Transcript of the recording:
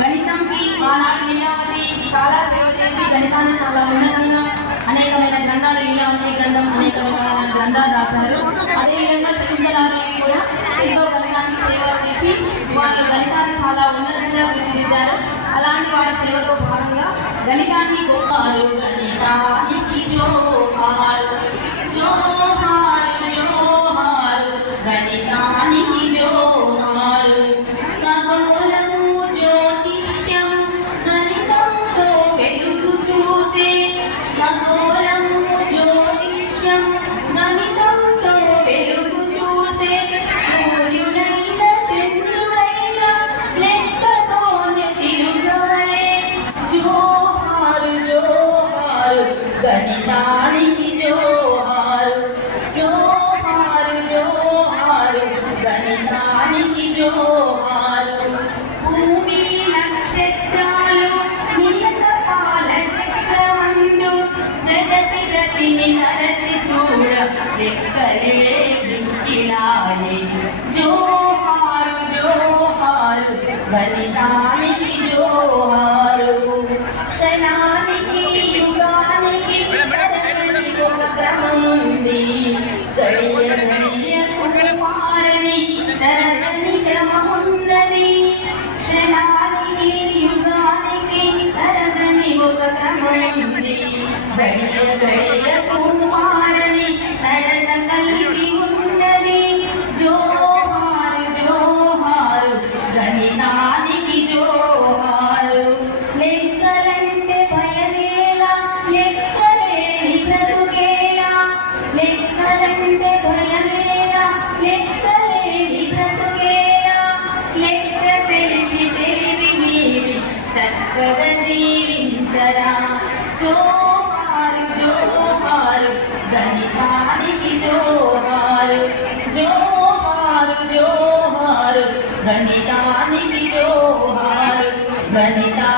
గణితంకి ఆనాడు లీలావతి చాలా సేవ చేసి గణితాన్ని చాలా ఉన్నతంగా అనేకమైన గ్రంథాలు, లీలావతి గ్రంథం అనేకమైన గ్రంథాలు రాశారు. అదేవిధంగా శకుంతలాదేవి కూడా ఎంతో గణితానికి సేవ చేసి వాళ్ళు గణితాన్ని చాలా ఉన్నతంగా తీర్చిదిద్దారు. అలాంటి వారి సేవలో భాగంగా గణితాన్ని గొప్పవారు. గణితానికి జోహారు జోహారు జోహారు, గణితానికి జోహారు. ఖగోళము జ్యోతిష్యము గణితంతో వెలుగు చూసే, ఖగోళము జ్యోతిష్యము గణితంతో వెలుగు చూసే, సూర్యుడైన చంద్రుడైన లెక్కతోనే తిరుగవలే. జోహారు జోహారు, గణితానికి జోహారు జోహారు జోహారు, గణితానికి జోహారు. భూమి నక్షత్రాలు నియత కాల చక్రమందు జగతి గతిని నరచి చూడ లెక్కలే విక్కిలాయే. జోహారు జోహారు, గణితానికి జోహారు. క్షణానికి యుగానికి తరగని ఒక క్రమముంది, గడియ గడియకు మారని తరగని క్రమమున్నది. క్షణానికి యుగానికి తరగని ఒక క్రమముంది, గడియ గడియకు మారని నడత కలిగి ఉన్నది. జోహారు జోహారు, గణితానికి జోహారు. లెక్కలంటే భయమేలా, లెక్కలేని బ్రతుకేలా. లెక్కలంటే భయమేలా, లెక్కలేని బ్రతుకేలా. లెక్క తెలిసి తెలివి మీరి చక్కగా జీవించరా. జోహారు జోహారు, గణితానికి జోహారు జోహారు జోహారు, గణితానికి జోహారు. గణితా